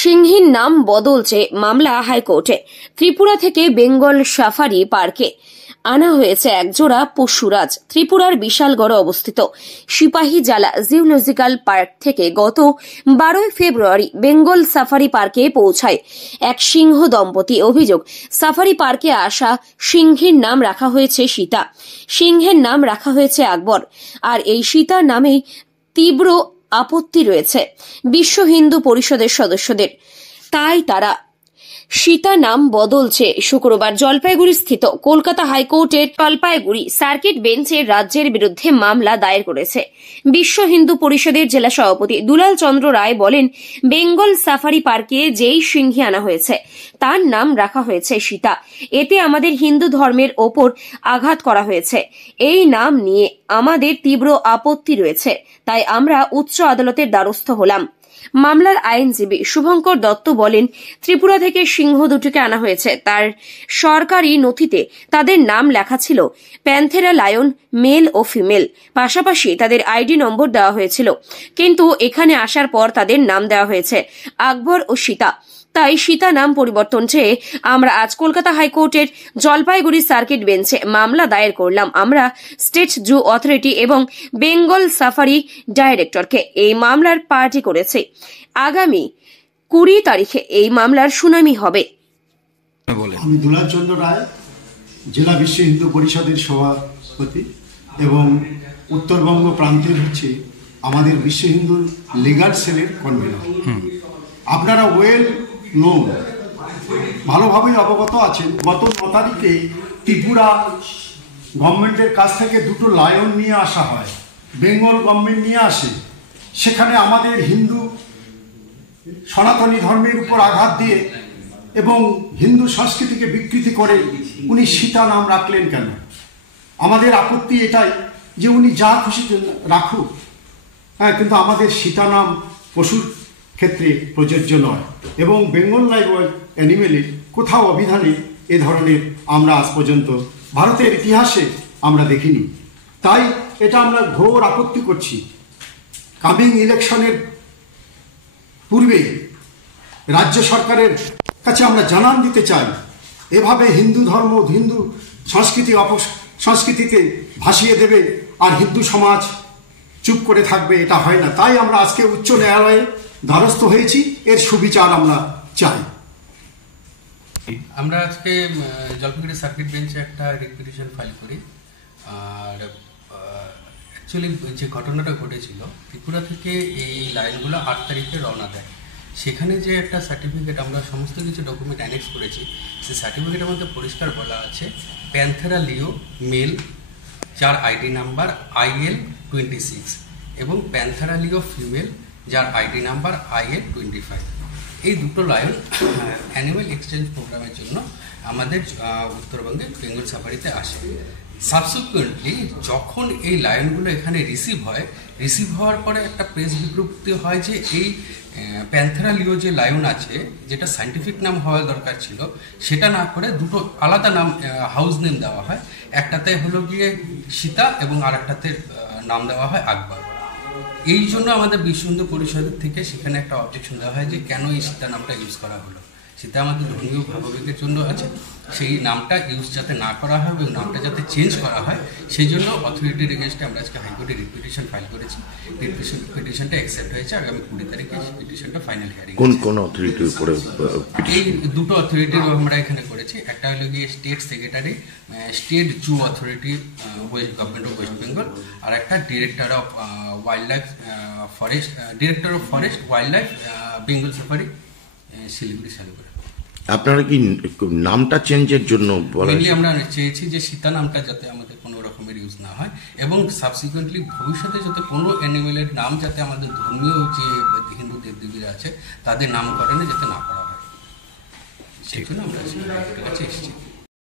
সিংহীর নাম বদলছে, মামলা হাইকোর্টে। ত্রিপুরা থেকে বেঙ্গল সাফারি পার্কে আনা হয়েছে একজোড়া পশুরাজ। ত্রিপুরার বিশালগড়ে অবস্থিত সিপাহীজালা জিওলজিক্যাল পার্ক থেকে গত 12 ফেব্রুয়ারি বেঙ্গল সাফারি পার্কে পৌঁছায় এক সিংহ দম্পতি। অভিযোগ, সাফারি পার্কে আসা সিংহীর নাম রাখা হয়েছে সীতা, সিংহের নাম রাখা হয়েছে আকবর। আর এই সীতার নামেই তীব্র আপত্তি রয়েছে বিশ্ব হিন্দু পরিষদের সদস্যদের। তাই তারা সীতা নাম বদলছে। শুক্রবার জলপাইগুড়ি স্থিত কলকাতা হাইকোর্টের জলপাইগুড়ি সার্কিট বেঞ্চে রাজ্যের বিরুদ্ধে মামলা দায়ের করেছে বিশ্ব হিন্দু পরিষদের জেলা সভাপতি দুলাল চন্দ্র রায়। বলেন, বেঙ্গল সাফারি পার্কে যেই সিংহী আনা হয়েছে তার নাম রাখা হয়েছে সীতা। এতে আমাদের হিন্দু ধর্মের ওপর আঘাত করা হয়েছে। এই নাম নিয়ে আমাদের তীব্র আপত্তি রয়েছে, তাই আমরা উচ্চ আদালতের দ্বারস্থ হলাম। মামলার আইনজীবী শুভঙ্কর দত্ত বলেন, ত্রিপুরা থেকে সিংহ দুটিকে আনা হয়েছে। তার সরকারি নথিতে তাদের নাম লেখা ছিল প্যান্থেরা লায়ন, মেল ও ফিমেল। পাশাপাশি তাদের আইডি নম্বর দেওয়া হয়েছিল, কিন্তু এখানে আসার পর তাদের নাম দেওয়া হয়েছে আকবর ও সীতা। তাই সীতা নাম পরিবর্তন চেয়ে আমরা আজ কলকাতা হাইকোর্টের জলপাইগুড়ি সার্কিট বেঞ্চে মামলা দায়ের করলাম। আমরা স্টেট জু অথরিটি এবং বেঙ্গল সাফারি ডাইরেক্টরকে এই মামলার পার্টি করেছি। আগামী 20 তারিখে এই মামলার শুনানি হবে। আমি দুলাল চন্দ্র রায়, জেলা বিশ্ব হিন্দু পরিষদের সভাপতি এবং উত্তরবঙ্গ প্রান্তের হচ্ছে আমাদের বিশ্ব হিন্দু লিগাল সেলের কনভেনর। আপনারা ওয়েল নোন, ভালোভাবেই অবগত আছেন, গত 9 তারিখে ত্রিপুরা গভর্নমেন্টের কাছ থেকে দুটো লায়ন নিয়ে আসা হয়, বেঙ্গল গভর্নমেন্ট নিয়ে আসে। সেখানে আমাদের হিন্দু সনাতনী ধর্মের উপর আঘাত দিয়ে এবং হিন্দু সংস্কৃতিকে বিকৃতি করে উনি সীতা নাম রাখলেন কেন? আমাদের আপত্তি এটাই যে উনি যা খুশি রাখুক, হ্যাঁ, কিন্তু আমাদের সীতা নাম পশুর ক্ষেত্রে প্রযোজ্য নয় এবং বেঙ্গল লাইভ অ্যানিমেলের কোথাও অভিধানে এ ধরনের আমরা আজ পর্যন্ত ভারতের ইতিহাসে আমরা দেখিনি। তাই এটা আমরা ঘোর আপত্তি করছি। কামিং ইলেকশনের পূর্বে রাজ্য সরকারের কাছে আমরা জানান দিতে চাই, এভাবে হিন্দু ধর্ম, হিন্দু সংস্কৃতিতে ভাসিয়ে দেবে আর হিন্দু সমাজ চুপ করে থাকবে, এটা হয় না। তাই আমরা আজকে উচ্চ ন্যায়ালয়ে দ্বারস্থ হয়েছি, এর সুবিচার আমরা চাই। আমরা আজকে জলপাইগুড়ি সার্কিট বেঞ্চে একটা রিপিটিশন ফাইল করি। আর অ্যাকচুয়ালি যে ঘটনাটা ঘটেছিল, ত্রিপুরা থেকে এই লাইনগুলো 8 তারিখে রওনা দেয়। সেখানে যে একটা সার্টিফিকেট, আমরা সমস্ত কিছু ডকুমেন্ট অ্যানেক্স করেছি, সেই সার্টিফিকেটের মধ্যে পরিষ্কার বলা আছে প্যান্থেরা লিও মেল, যার আইডি নাম্বার IL26, এবং প্যান্থেরা লিও ফিমেল, যার আইডি নাম্বার IL25। এই দুটো লায়ন অ্যানুয়াল এক্সচেঞ্জ প্রোগ্রামের জন্য আমাদের উত্তরবঙ্গে বেঙ্গল সাফারিতে আসে। সাবসিকুয়েন্টলি যখন এই লায়নগুলো এখানে রিসিভ হওয়ার পরে একটা প্রেস বিজ্ঞপ্তি হয় যে এই প্যান্থেরা লিও যে লায়ন আছে, যেটা সায়েন্টিফিক নাম হওয়া দরকার ছিল, সেটা না করে দুটো আলাদা নাম, হাউস নেম দেওয়া হয়। একটাতে হলো গিয়ে সীতা এবং আর একটাতে নাম দেওয়া হয় আকবর। এই জন্য আমাদের বিশ্ব হিন্দু পরিষদের থেকে সেখানে একটা অবজেকশন দেওয়া হয় যে কেন এই সীতা নামটা ইউজ করা হলো। সীতা আমাদের ধর্মীয় ভাবাবেগের জন্য আছে, সেই নামটা ইউজ যাতে না করা হয় এবং নামটা যাতে চেঞ্জ করা হয়, সেই জন্য অথরিটির এগেনস্টে আমরা আজকে হাইকোর্টে রিপিটিশন ফাইল করেছি। পিটিশনটা অ্যাকসেপ্ট হয়েছে। আগামী 20 তারিখে পিটিশনটা ফাইনাল হিয়ারিং। কোন অথরিটির উপরে? এই দুটো অথরিটির আমরা এখানে করেছি। একটা হলো গিয়ে state secretary, state zoo authority, west government of West Bengal, আর একটা director of forest wild life Bengal safari, Siliguri Salugara. আপনারা কি নামটা চেঞ্জের জন্য মেনলি আমরা চেয়েছি যে সীতা নামটা যাতে আমাদের কোনো রকমের ইউজ না হয় এবং সাবসিকুয়েন্টলি ভবিষ্যতে যাতে কোনো অ্যানিমেলের নাম যাতে আমাদের ধর্মীয় যে হিন্দু দেবদেবীরা আছে তাদের নামকরণে যাতে না করা হয়, সেই জন্য আমরা কাছে এসেছি।